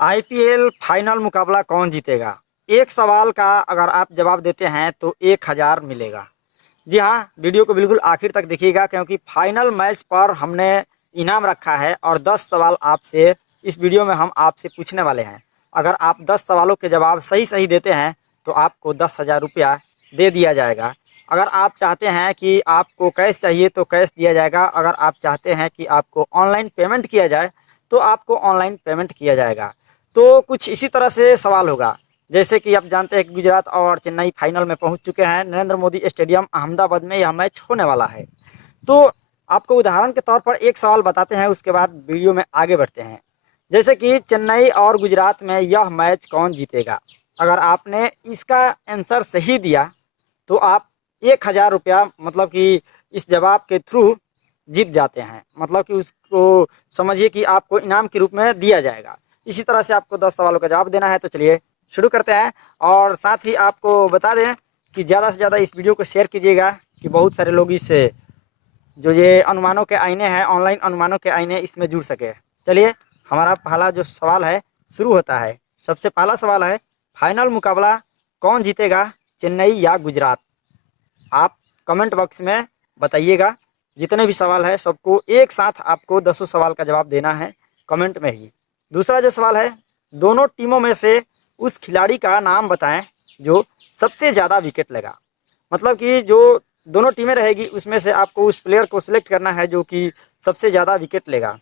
IPL final मुकाबला कौन जीतेगा? एक सवाल का अगर आप जवाब देते हैं तो 1000 मिलेगा। जी हाँ, वीडियो को बिल्कुल आखिर तक देखिएगा क्योंकि फाइनल मैच पर हमने इनाम रखा है और 10 सवाल आपसे इस वीडियो में हम आपसे पूछने वाले हैं। अगर आप 10 सवालों के जवाब सही सही देते हैं तो आपको 10,000 रुपया दे दिया जाएगा। अगर आप चाहते हैं कि आपको कैश चाहिए तो कैश दिया जाएगा। अगर आप चाहते हैं कि आपको ऑनलाइन पेमेंट किया जाए तो आपको ऑनलाइन पेमेंट किया जाएगा। तो कुछ इसी तरह से सवाल होगा। जैसे कि आप जानते हैं कि गुजरात और चेन्नई फाइनल में पहुंच चुके हैं। नरेंद्र मोदी स्टेडियम अहमदाबाद में यह मैच होने वाला है। तो आपको उदाहरण के तौर पर एक सवाल बताते हैं, उसके बाद वीडियो में आगे बढ़ते हैं। जैसे कि चेन्नई और गुजरात में यह मैच कौन जीतेगा? अगर आपने इसका आंसर सही दिया तो आप 1000 रुपया मतलब कि इस जवाब के थ्रू जीत जाते हैं। मतलब कि उसको समझिए कि आपको इनाम के रूप में दिया जाएगा। इसी तरह से आपको 10 सवालों का जवाब देना है। तो चलिए शुरू करते हैं। और साथ ही आपको बता दें कि ज़्यादा से ज़्यादा इस वीडियो को शेयर कीजिएगा कि बहुत सारे लोग इससे जो ये अनुमानों के आईने हैं, ऑनलाइन अनुमानों के आईने, इसमें जुड़ सके। चलिए हमारा पहला जो सवाल है शुरू होता है। सबसे पहला सवाल है, फाइनल मुकाबला कौन जीतेगा, चेन्नई या गुजरात? आप कमेंट बॉक्स में बताइएगा। जितने भी सवाल है सबको एक साथ आपको 10 सवाल का जवाब देना है कमेंट में ही। दूसरा जो सवाल है, दोनों टीमों में से उस खिलाड़ी का नाम बताएं जो सबसे ज़्यादा विकेट लेगा। मतलब कि जो दोनों टीमें रहेगी उसमें से आपको उस प्लेयर को सिलेक्ट करना है जो कि सबसे ज़्यादा विकेट लेगा।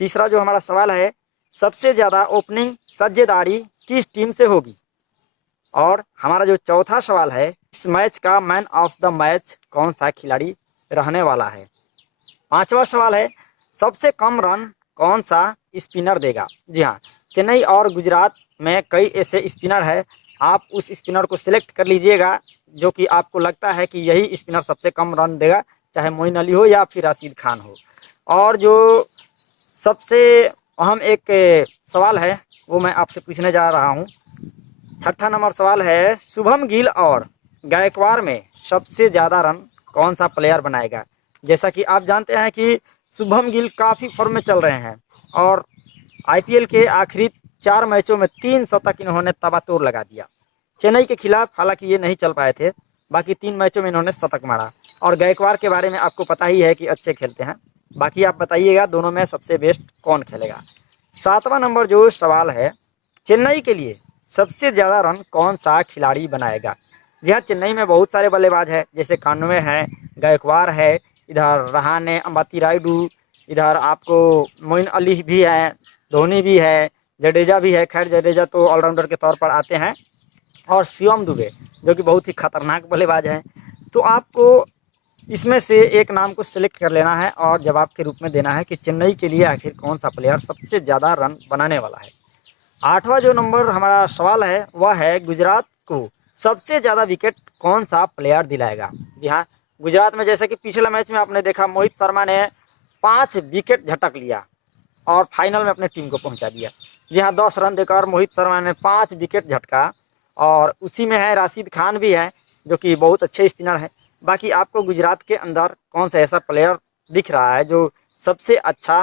तीसरा जो हमारा सवाल है, सबसे ज़्यादा ओपनिंग साझेदारी किस टीम से होगी? और हमारा जो चौथा सवाल है, इस मैच का मैन ऑफ द मैच कौन सा खिलाड़ी रहने वाला है? पांचवा सवाल है, सबसे कम रन कौन सा स्पिनर देगा? जी हाँ, चेन्नई और गुजरात में कई ऐसे स्पिनर है, आप उस स्पिनर को सिलेक्ट कर लीजिएगा जो कि आपको लगता है कि यही स्पिनर सबसे कम रन देगा, चाहे मोइन अली हो या फिर राशिद खान हो। और जो सबसे अहम एक सवाल है वो मैं आपसे पूछने जा रहा हूँ। छठा नंबर सवाल है, शुभम गिल और गायकवाड़ में सबसे ज़्यादा रन कौन सा प्लेयर बनाएगा? जैसा कि आप जानते हैं कि शुभम गिल काफ़ी फॉर्म में चल रहे हैं और आईपीएल के आखिरी 4 मैचों में 3 शतक इन्होंने तबातोड़ लगा दिया। चेन्नई के खिलाफ हालांकि ये नहीं चल पाए थे, बाकी 3 मैचों में इन्होंने शतक मारा। और गायकवाड़ के बारे में आपको पता ही है कि अच्छे खेलते हैं। बाकी आप बताइएगा दोनों में सबसे बेस्ट कौन खेलेगा। सातवां नंबर जो सवाल है, चेन्नई के लिए सबसे ज़्यादा रन कौन सा खिलाड़ी बनाएगा? जी हाँ, चेन्नई में बहुत सारे बल्लेबाज हैं, जैसे कानवे है, गायकवाड़ है, इधर रहाणे, अंबती रायडू, इधर आपको मोइन अली भी हैं, धोनी भी है, जडेजा भी है। खैर जडेजा तो ऑलराउंडर के तौर पर आते हैं। और शिवम दुबे जो कि बहुत ही खतरनाक बल्लेबाज हैं। तो आपको इसमें से एक नाम को सिलेक्ट कर लेना है और जवाब के रूप में देना है कि चेन्नई के लिए आखिर कौन सा प्लेयर सबसे ज़्यादा रन बनाने वाला है। आठवां जो नंबर हमारा सवाल है वह है, गुजरात को सबसे ज़्यादा विकेट कौन सा प्लेयर दिलाएगा? जी हाँ, गुजरात में जैसे कि पिछले मैच में आपने देखा, मोहित शर्मा ने 5 विकेट झटक लिया और फाइनल में अपने टीम को पहुंचा दिया। जी हाँ, 10 रन देकर मोहित शर्मा ने 5 विकेट झटका। और उसी में है राशिद खान भी है जो कि बहुत अच्छे स्पिनर हैं। बाकी आपको गुजरात के अंदर कौन सा ऐसा प्लेयर दिख रहा है जो सबसे अच्छा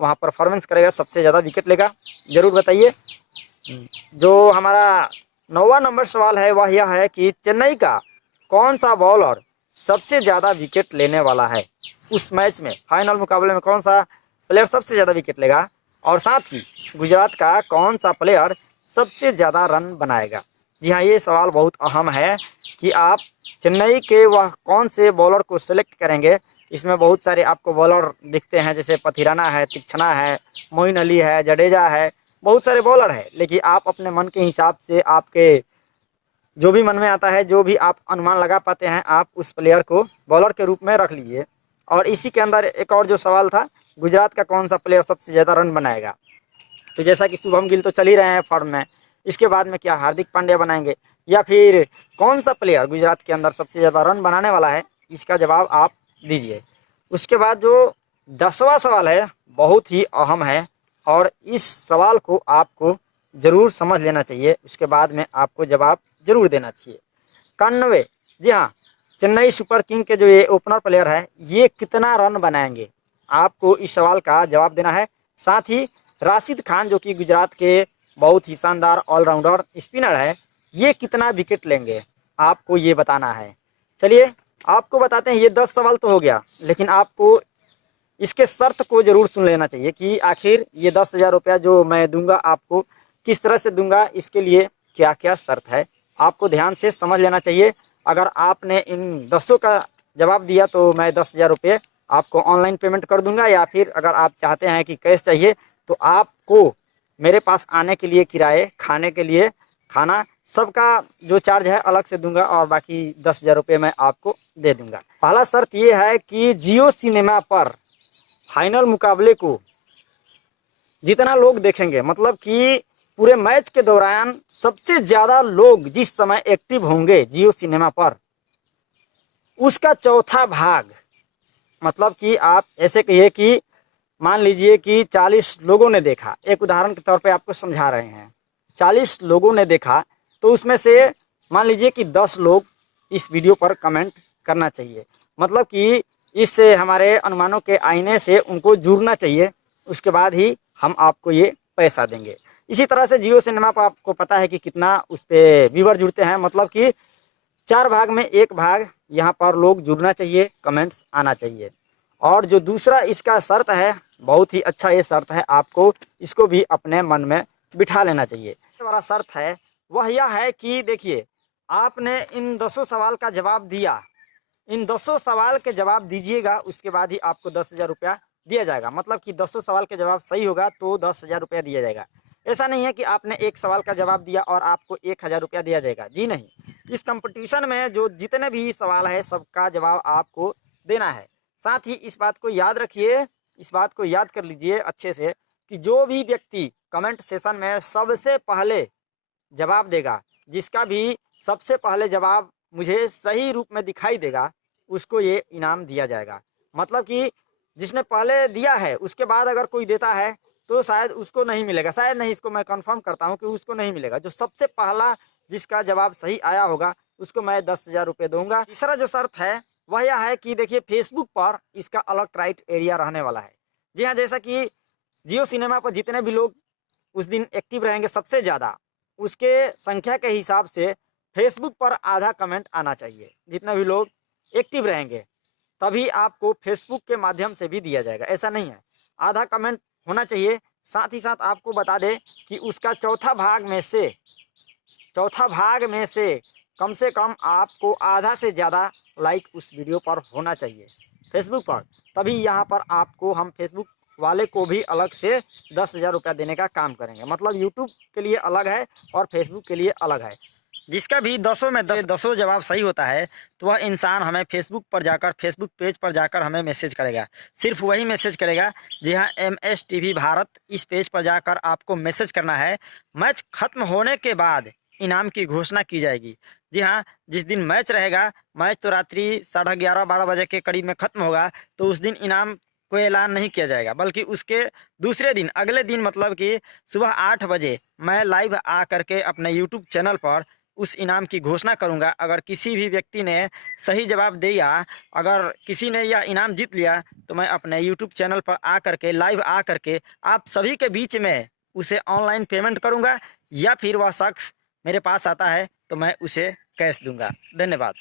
वहाँ परफॉर्मेंस करेगा, सबसे ज़्यादा विकेट लेगा? ज़रूर बताइए। जो हमारा 9वां नंबर सवाल है वह यह है कि चेन्नई का कौन सा बॉलर सबसे ज़्यादा विकेट लेने वाला है उस मैच में? फाइनल मुकाबले में कौन सा प्लेयर सबसे ज़्यादा विकेट लेगा? और साथ ही गुजरात का कौन सा प्लेयर सबसे ज़्यादा रन बनाएगा? जी हाँ, ये सवाल बहुत अहम है कि आप चेन्नई के वह कौन से बॉलर को सिलेक्ट करेंगे। इसमें बहुत सारे आपको बॉलर दिखते हैं, जैसे पथिराना है, तीक्षणा है, मोइन अली है, जडेजा है, बहुत सारे बॉलर है। लेकिन आप अपने मन के हिसाब से, आपके जो भी मन में आता है, जो भी आप अनुमान लगा पाते हैं, आप उस प्लेयर को बॉलर के रूप में रख लीजिए। और इसी के अंदर एक और जो सवाल था, गुजरात का कौन सा प्लेयर सबसे ज़्यादा रन बनाएगा? तो जैसा कि शुभम गिल तो चल ही रहे हैं फॉर्म में, इसके बाद में क्या हार्दिक पांड्या बनाएंगे या फिर कौन सा प्लेयर गुजरात के अंदर सबसे ज़्यादा रन बनाने वाला है? इसका जवाब आप दीजिए। उसके बाद जो 10वां सवाल है बहुत ही अहम है और इस सवाल को आपको ज़रूर समझ लेना चाहिए, उसके बाद में आपको जवाब ज़रूर देना चाहिए। 91, जी हाँ, चेन्नई सुपर किंग के जो ये ओपनर प्लेयर है ये कितना रन बनाएंगे? आपको इस सवाल का जवाब देना है। साथ ही राशिद खान जो कि गुजरात के बहुत ही शानदार ऑलराउंडर स्पिनर है, ये कितना विकेट लेंगे आपको ये बताना है। चलिए आपको बताते हैं। ये 10 सवाल तो हो गया, लेकिन आपको इसके शर्त को जरूर सुन लेना चाहिए कि आखिर ये 10,000 रुपया जो मैं दूंगा आपको किस तरह से दूंगा, इसके लिए क्या क्या शर्त है आपको ध्यान से समझ लेना चाहिए। अगर आपने इन 10 का जवाब दिया तो मैं 10,000 रुपये आपको ऑनलाइन पेमेंट कर दूंगा, या फिर अगर आप चाहते हैं कि कैश चाहिए तो आपको मेरे पास आने के लिए किराए, खाने के लिए खाना, सबका जो चार्ज है अलग से दूंगा, और बाकी 10,000 रुपये मैं आपको दे दूंगा। पहला शर्त ये है कि जियो सिनेमा पर फाइनल मुकाबले को जितना लोग देखेंगे, मतलब कि पूरे मैच के दौरान सबसे ज़्यादा लोग जिस समय एक्टिव होंगे जियो सिनेमा पर, उसका चौथा भाग, मतलब कि आप ऐसे कहिए कि मान लीजिए कि 40 लोगों ने देखा, एक उदाहरण के तौर पे आपको समझा रहे हैं, 40 लोगों ने देखा तो उसमें से मान लीजिए कि 10 लोग इस वीडियो पर कमेंट करना चाहिए, मतलब कि इस हमारे अनुमानों के आईने से उनको जुड़ना चाहिए, उसके बाद ही हम आपको ये पैसा देंगे। इसी तरह से जियो सिनेमा पर आपको पता है कि कितना उस पर व्यूवर जुड़ते हैं, मतलब कि 4 भाग में 1 भाग यहाँ पर लोग जुड़ना चाहिए, कमेंट्स आना चाहिए। और जो दूसरा इसका शर्त है, बहुत ही अच्छा ये शर्त है, आपको इसको भी अपने मन में बिठा लेना चाहिए। सबसे बड़ा शर्त है वह यह है कि देखिए, आपने इन 10 सवाल का जवाब दिया, इन 10 सवाल के जवाब दीजिएगा, उसके बाद ही आपको 10,000 रुपया दिया जाएगा। मतलब कि 10 सवाल के जवाब सही होगा तो 10,000 रुपया दिया जाएगा। ऐसा नहीं है कि आपने एक सवाल का जवाब दिया और आपको 1,000 रुपया दिया जाएगा, जी नहीं। इस कंपटीशन में जो जितने भी सवाल है सबका जवाब आपको देना है। साथ ही इस बात को याद रखिए, इस बात को याद कर लीजिए अच्छे से कि जो भी व्यक्ति कमेंट सेशन में सबसे पहले जवाब देगा, जिसका भी सबसे पहले जवाब मुझे सही रूप में दिखाई देगा, उसको ये इनाम दिया जाएगा। मतलब कि जिसने पहले दिया है उसके बाद अगर कोई देता है तो शायद उसको नहीं मिलेगा, शायद नहीं, इसको मैं कंफर्म करता हूँ कि उसको नहीं मिलेगा। जो सबसे पहला जिसका जवाब सही आया होगा उसको मैं 10,000 रुपये दूंगा। तीसरा जो शर्त है वह यह है कि देखिए, फेसबुक पर इसका अलग क्राइट एरिया रहने वाला है। जी हाँ, जैसा कि जियो सिनेमा पर जितने भी लोग उस दिन एक्टिव रहेंगे सबसे ज़्यादा, उसके संख्या के हिसाब से फेसबुक पर आधा कमेंट आना चाहिए। जितने भी लोग एक्टिव रहेंगे तभी आपको फेसबुक के माध्यम से भी दिया जाएगा, ऐसा नहीं है, आधा कमेंट होना चाहिए। साथ ही साथ आपको बता दें कि उसका चौथा भाग में से कम आपको आधा से ज़्यादा लाइक उस वीडियो पर होना चाहिए फेसबुक पर, तभी यहाँ पर आपको हम फेसबुक वाले को भी अलग से 10,000 रुपया देने का काम करेंगे। मतलब यूट्यूब के लिए अलग है और फेसबुक के लिए अलग है। जिसका भी 10 में 10 जवाब सही होता है तो वह इंसान हमें फेसबुक पर जाकर, फेसबुक पेज पर जाकर हमें मैसेज करेगा, सिर्फ वही मैसेज करेगा। जी हाँ, MS TV भारत, इस पेज पर जाकर आपको मैसेज करना है। मैच खत्म होने के बाद इनाम की घोषणा की जाएगी। जी हाँ, जिस दिन मैच रहेगा, मैच तो रात्रि 11:30-12 बजे के करीब में ख़त्म होगा, तो उस दिन इनाम कोई ऐलान नहीं किया जाएगा, बल्कि उसके दूसरे दिन, अगले दिन, मतलब कि सुबह 8 बजे मैं लाइव आ करके अपने यूट्यूब चैनल पर उस इनाम की घोषणा करूंगा। अगर किसी भी व्यक्ति ने सही जवाब दिया, अगर किसी ने यह इनाम जीत लिया, तो मैं अपने यूट्यूब चैनल पर आ करके, लाइव आ करके आप सभी के बीच में उसे ऑनलाइन पेमेंट करूंगा, या फिर वह शख्स मेरे पास आता है तो मैं उसे कैश दूंगा। धन्यवाद।